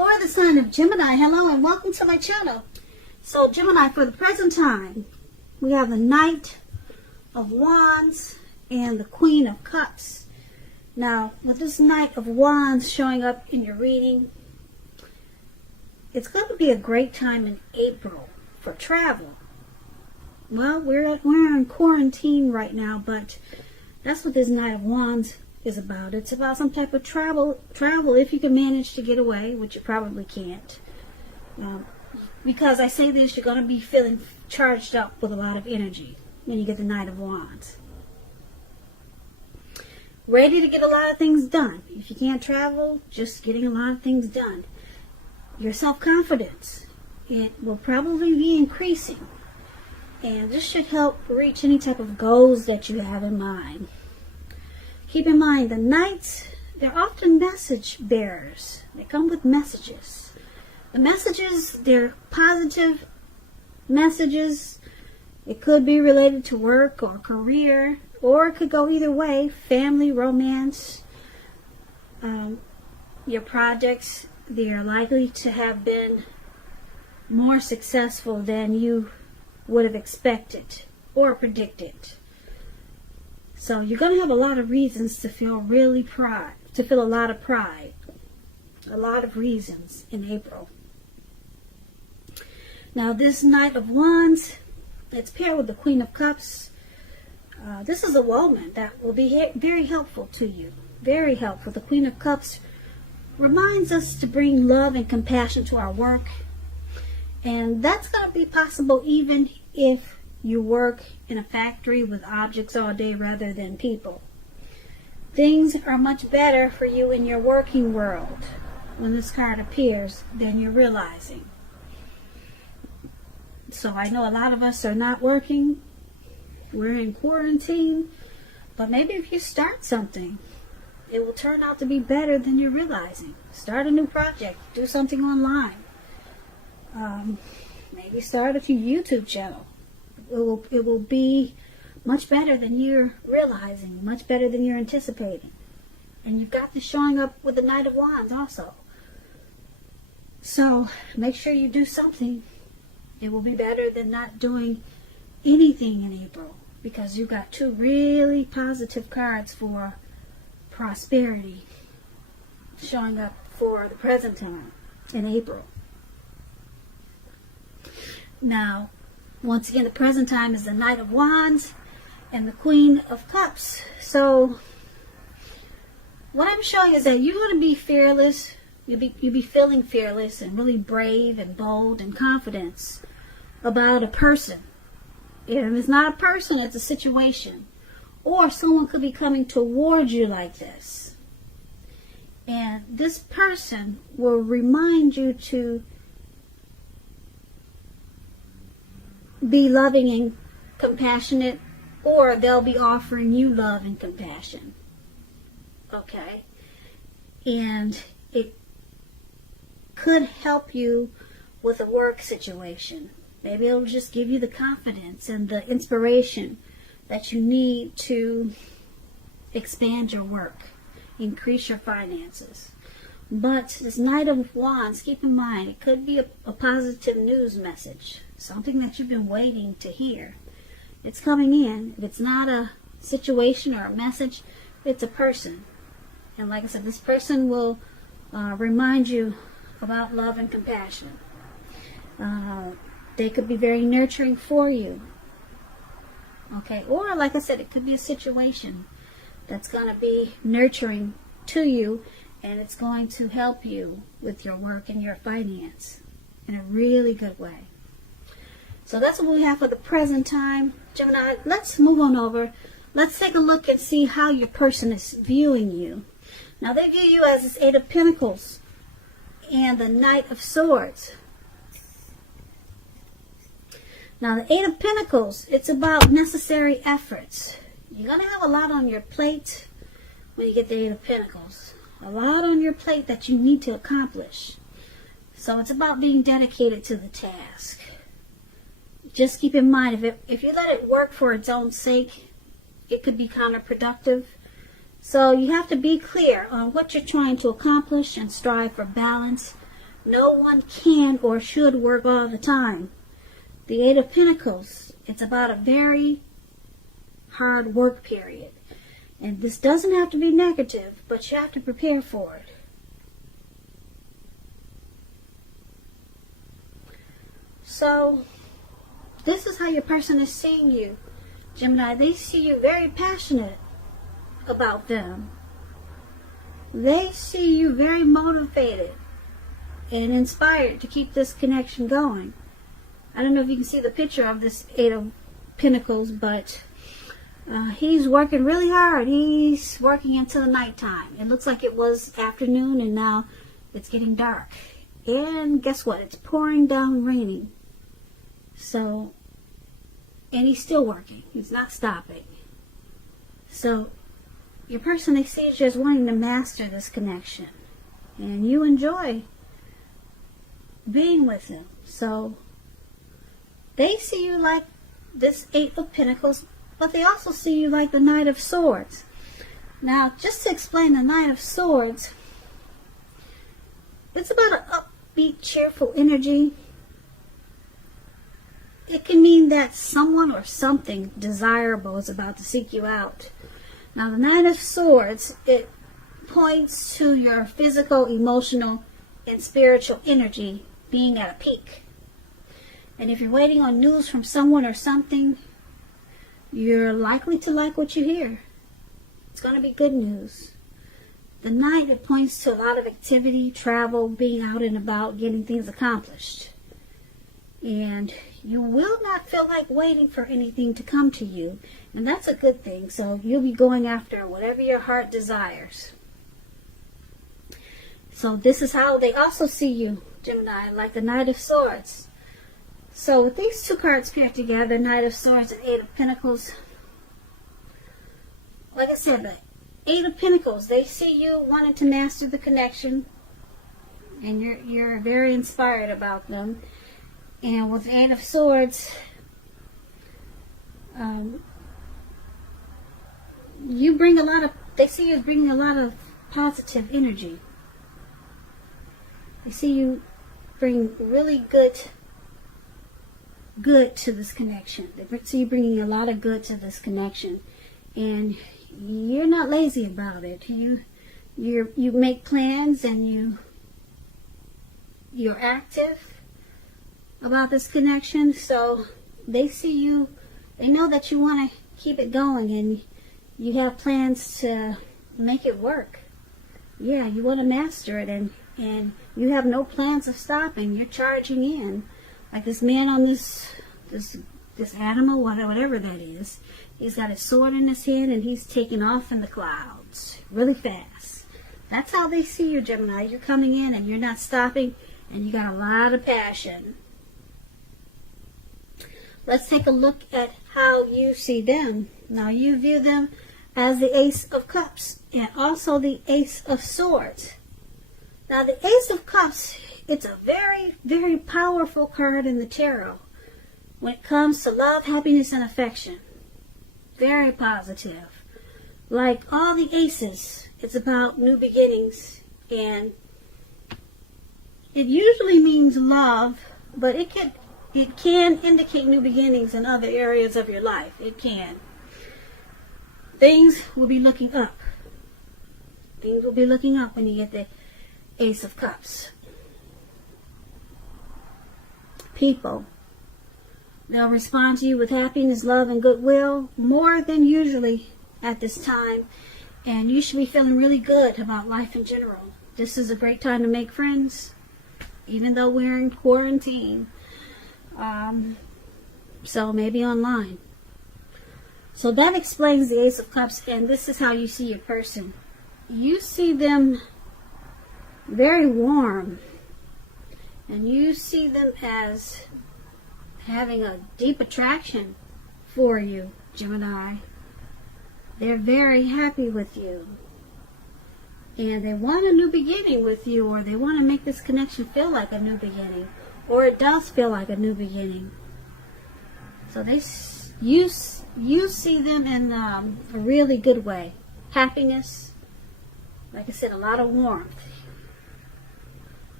For the sign of Gemini, hello and welcome to my channel. So Gemini, for the present time, we have the Knight of Wands and the Queen of Cups. Now, with this Knight of Wands showing up in your reading, it's going to be a great time in April for travel. Well, we're in quarantine right now, but that's what this Knight of Wands is about. It's about some type of travel if you can manage to get away, which you probably can't. Because I say this, you're going to be feeling charged up with a lot of energy when you get the Knight of Wands. Ready to get a lot of things done. If you can't travel, just getting a lot of things done. Your self-confidence, it will probably be increasing. And this should help reach any type of goals that you have in mind. Keep in mind, the Knights, they're often message bearers. They come with messages. The messages, they're positive messages. It could be related to work or career, or it could go either way. Family, romance, your projects, they are likely to have been more successful than you would have expected or predicted. So you're going to have a lot of reasons to feel a lot of pride. A lot of reasons in April. Now this Knight of Wands, it's paired with the Queen of Cups. This is a woman that will be very helpful to you. Very helpful. The Queen of Cups reminds us to bring love and compassion to our work. And that's going to be possible even if you work in a factory with objects all day rather than people. Things are much better for you in your working world when this card appears than you're realizing. So I know a lot of us are not working. We're in quarantine. But maybe if you start something, it will turn out to be better than you're realizing. Start a new project. Do something online. Maybe start a YouTube channel. It will be much better than you're realizing, much better than you're anticipating. And you've got this showing up with the Knight of Wands also. So make sure you do something. It will be better than not doing anything in April, because you've got two really positive cards for prosperity showing up for the present time in April. Now, once again, the present time is the Knight of Wands and the Queen of Cups. So, what I'm showing is that you're going to be fearless. You'll be feeling fearless and really brave and bold and confident about a person. If it's not a person, it's a situation. Or someone could be coming towards you like this. And this person will remind you to be loving and compassionate, or they'll be offering you love and compassion. Okay? And it could help you with a work situation. Maybe it'll just give you the confidence and the inspiration that you need to expand your work, increase your finances. But this Knight of Wands, keep in mind, it could be a positive news message. Something that you've been waiting to hear. It's coming in. If it's not a situation or a message, it's a person. And like I said, this person will remind you about love and compassion. They could be very nurturing for you. Okay, or like I said, it could be a situation that's going to be nurturing to you, and it's going to help you with your work and your finance in a really good way. So that's what we have for the present time. Gemini, let's move on over. Let's take a look and see how your person is viewing you. Now, they view you as this Eight of Pentacles and the Knight of Swords. Now, the Eight of Pentacles, it's about necessary efforts. You're going to have a lot on your plate when you get the Eight of Pentacles. A lot on your plate that you need to accomplish. So it's about being dedicated to the task. Just keep in mind, if you let it work for its own sake, it could be counterproductive. So you have to be clear on what you're trying to accomplish and strive for balance No one can or should work all the time. The Eight of Pentacles, it's about a very hard work period. And this doesn't have to be negative, but you have to prepare for it. So, this is how your person is seeing you, Gemini. They see you very passionate about them. They see you very motivated and inspired to keep this connection going. I don't know if you can see the picture of this Eight of Pentacles, but he's working really hard. He's working until the nighttime. It looks like it was afternoon and now it's getting dark. And guess what? It's pouring down raining. So, and he's still working. He's not stopping. So, your person, they see you as wanting to master this connection. And you enjoy being with him. So, they see you like this Eight of Pentacles, but they also see you like the Knight of Swords. Now, just to explain the Knight of Swords, it's about an upbeat, cheerful energy. It can mean that someone or something desirable is about to seek you out. Now, the Knight of Swords, it points to your physical, emotional, and spiritual energy being at a peak. And if you're waiting on news from someone or something, you're likely to like what you hear. It's going to be good news. The Knight, it points to a lot of activity, travel, being out and about, getting things accomplished. And you will not feel like waiting for anything to come to you. And that's a good thing. So you'll be going after whatever your heart desires. So this is how they also see you, Gemini, like the Knight of Swords. So with these two cards paired together, Knight of Swords and Eight of Pentacles, like I said, the Eight of Pentacles, they see you wanting to master the connection. And you're very inspired about them. And with the Eight of Swords, you bring a lot of, they see you as bringing a lot of positive energy. They see you bring really good to this connection. They see you bringing a lot of good to this connection. And you're not lazy about it. You make plans and you're active about this connection. So they see you, they know that you want to keep it going and you have plans to make it work. Yeah, you want to master it and you have no plans of stopping. You're charging in. Like this man on this animal, whatever that is, he's got his sword in his hand and he's taking off in the clouds really fast. That's how they see you, Gemini. You're coming in and you're not stopping and you got a lot of passion. Let's take a look at how you see them. Now you view them as the Ace of Cups and also the Ace of Swords. Now the Ace of Cups, it's a very, very powerful card in the tarot when it comes to love, happiness, and affection. Very positive. Like all the aces, it's about new beginnings, and it usually means love, but it can indicate new beginnings in other areas of your life. It can. Things will be looking up. Things will be looking up when you get the Ace of Cups. People, they'll respond to you with happiness, love, and goodwill more than usually at this time. And you should be feeling really good about life in general. This is a great time to make friends, even though we're in quarantine. So maybe online. So that explains the Ace of Cups, and this is how you see your person. You see them very warm, and you see them as having a deep attraction for you, Gemini. They're very happy with you, and they want a new beginning with you, or they want to make this connection feel like a new beginning, or it does feel like a new beginning. So you see them in a really good way. Happiness, like I said, a lot of warmth.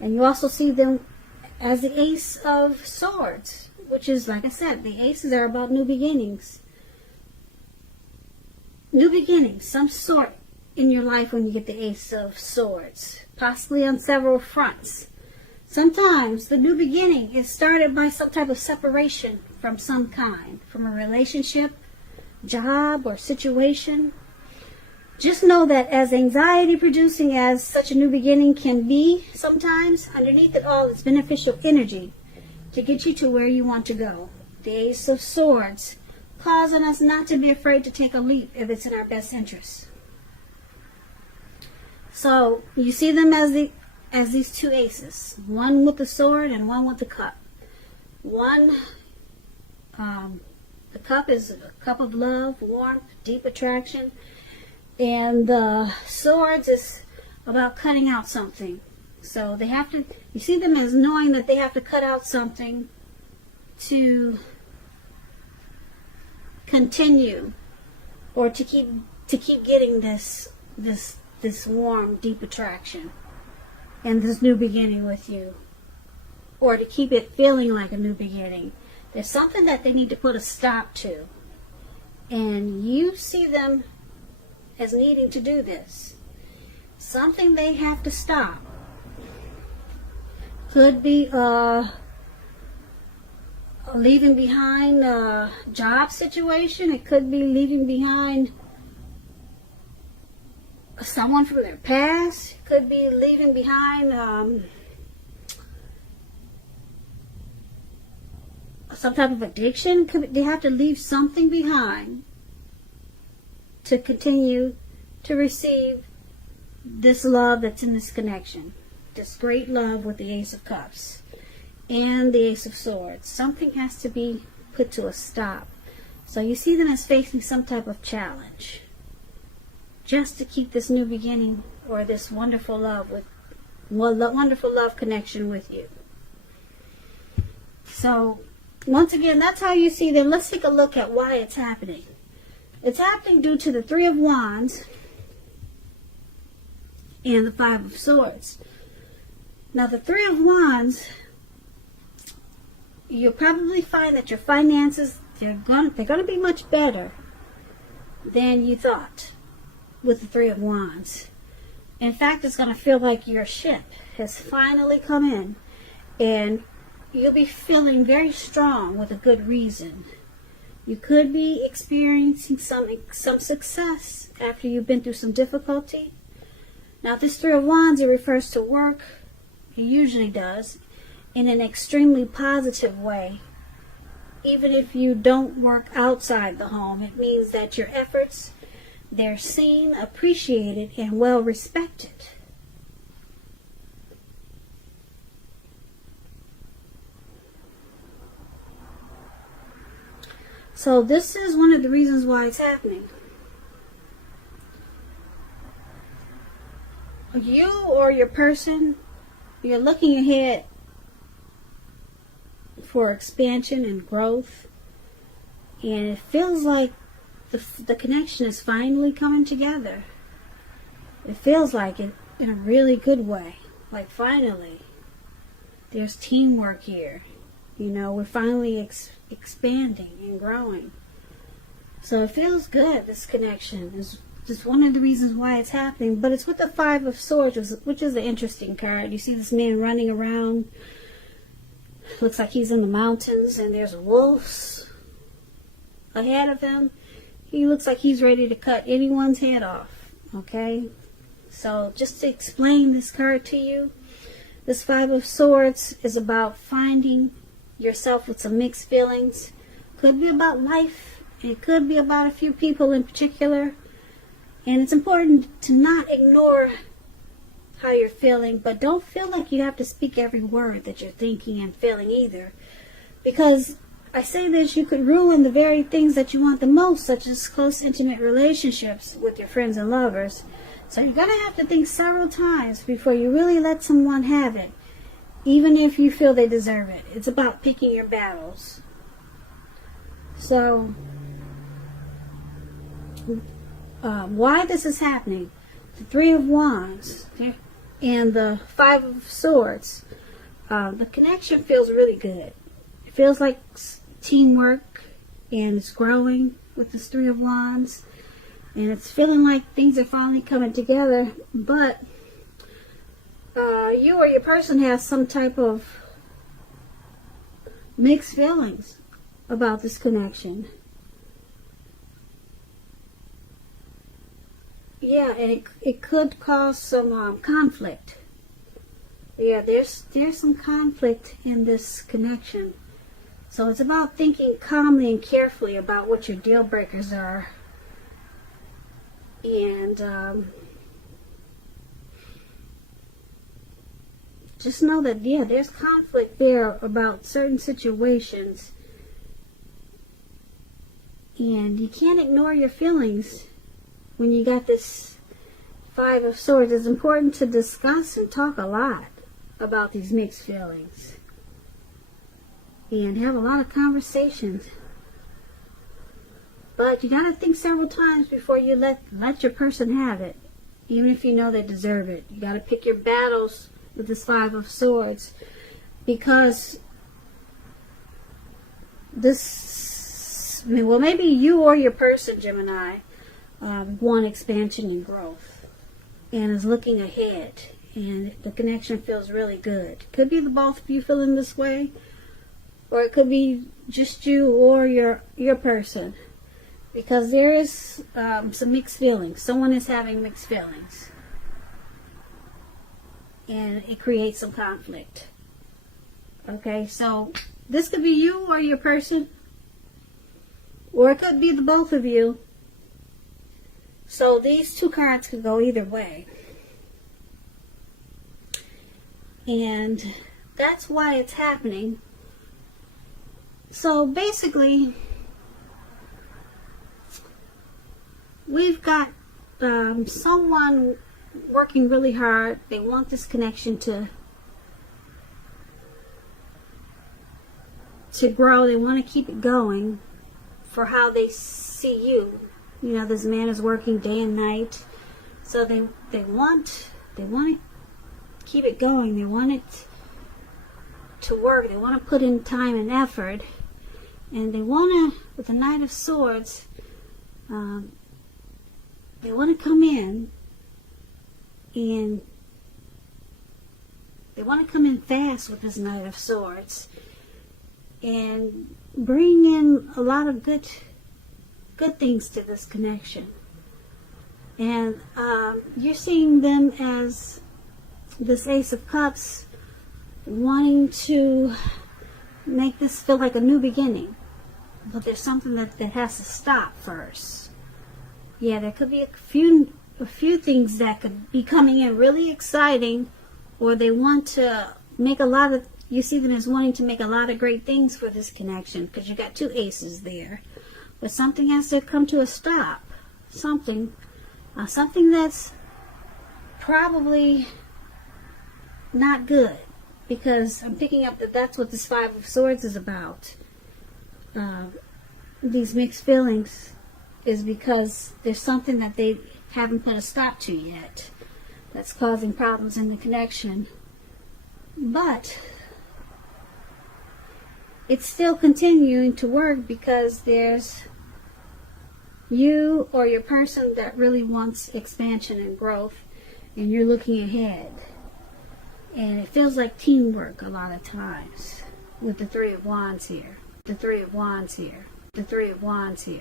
And you also see them as the Ace of Swords, which is, like I said, the aces are about new beginnings. New beginnings, some sort in your life when you get the Ace of Swords, possibly on several fronts. Sometimes the new beginning is started by some type of separation from some kind, from a relationship, job, or situation. Just know that as anxiety producing as such a new beginning can be sometimes, underneath it all is beneficial energy to get you to where you want to go. The Ace of Swords, causing us not to be afraid to take a leap if it's in our best interest. So you see them as these two aces, one with the sword and one with the cup. The cup is a cup of love, warmth, deep attraction, and the swords is about cutting out something. So they have to, you see them as knowing that they have to cut out something to continue, or to keep getting this warm, deep attraction and this new beginning with you, or to keep it feeling like a new beginning. There's something that they need to put a stop to, and you see them as needing to do this. Something they have to stop. Could be leaving behind a job situation. It could be leaving behind someone from their past. It could be leaving behind some type of addiction. They have to leave something behind to continue to receive this love that's in this connection. This great love with the Ace of Cups and the Ace of Swords. Something has to be put to a stop. So you see them as facing some type of challenge, just to keep this new beginning or this wonderful love connection with you. So once again, that's how you see them. Let's take a look at why it's happening. It's happening due to the Three of Wands and the Five of Swords. Now the Three of Wands, you'll probably find that your finances, they're going to be much better than you thought with the Three of Wands. In fact, it's going to feel like your ship has finally come in, and you'll be feeling very strong with a good reason. You could be experiencing some success after you've been through some difficulty. Now this Three of Wands, it refers to work. It usually does, in an extremely positive way. Even if you don't work outside the home, it means that your efforts, they're seen, appreciated, and well respected. So this is one of the reasons why it's happening. You or your person, you're looking ahead for expansion and growth, and it feels like the connection is finally coming together. It feels like it in a really good way. Like finally, there's teamwork here. You know, we're finally expanding and growing. So it feels good, this connection. It's just one of the reasons why it's happening. But it's with the Five of Swords, which is an interesting card. You see this man running around. Looks like he's in the mountains, and there's wolves ahead of him. He looks like he's ready to cut anyone's head off. Okay? So just to explain this card to you, this Five of Swords is about finding yourself with some mixed feelings. Could be about life. It could be about a few people in particular. And it's important to not ignore how you're feeling, but don't feel like you have to speak every word that you're thinking and feeling either. Because I say this, you could ruin the very things that you want the most, such as close, intimate relationships with your friends and lovers. So you're going to have to think several times before you really let someone have it, even if you feel they deserve it. It's about picking your battles. So, why this is happening? The Three of Wands. and the Five of Swords, the connection feels really good. It feels like teamwork, and it's growing with this Three of Wands, and it's feeling like things are finally coming together. But you or your person has some type of mixed feelings about this connection. Yeah, and it could cause some conflict. Yeah, there's some conflict in this connection. So it's about thinking calmly and carefully about what your deal breakers are. And just know that, yeah, there's conflict there about certain situations. And you can't ignore your feelings when you got this Five of Swords. It's important to discuss and talk a lot about these mixed feelings. And have a lot of conversations. But you got to think several times before you let your person have it. Even if you know they deserve it. You got to pick your battles with this Five of Swords. Because this, well, maybe you or your person, Gemini, want expansion and growth. And is looking ahead. And the connection feels really good. Could be the both of you feeling this way. Or it could be just you or your person. Because there is some mixed feelings. Someone is having mixed feelings. And it creates some conflict. Okay, so this could be you or your person. Or it could be the both of you. So these two cards could go either way. And that's why it's happening. So basically, we've got someone working really hard. They want this connection to grow. They want to keep it going for how they see you. You know, this man is working day and night. So they want to keep it going. They want it to work. They want to put in time and effort. And they want to, with the Knight of Swords, they want to come in and they want to come in fast with this Knight of Swords and bring in a lot of good things to this connection. And you're seeing them as this Ace of Cups wanting to make this feel like a new beginning. But there's something that has to stop first. Yeah, there could be a few things that could be coming in really exciting, or they want to make a lot of, you see them as wanting to make a lot of great things for this connection, because you got two aces there. But something has to come to a stop. Something that's probably not good, because I'm picking up that that's what this Five of Swords is about. These mixed feelings is because there's something that they haven't put a stop to yet that's causing problems in the connection. But it's still continuing to work because there's you or your person that really wants expansion and growth, and you're looking ahead. And it feels like teamwork a lot of times with the Three of Wands here. The Three of Wands here. The Three of Wands here.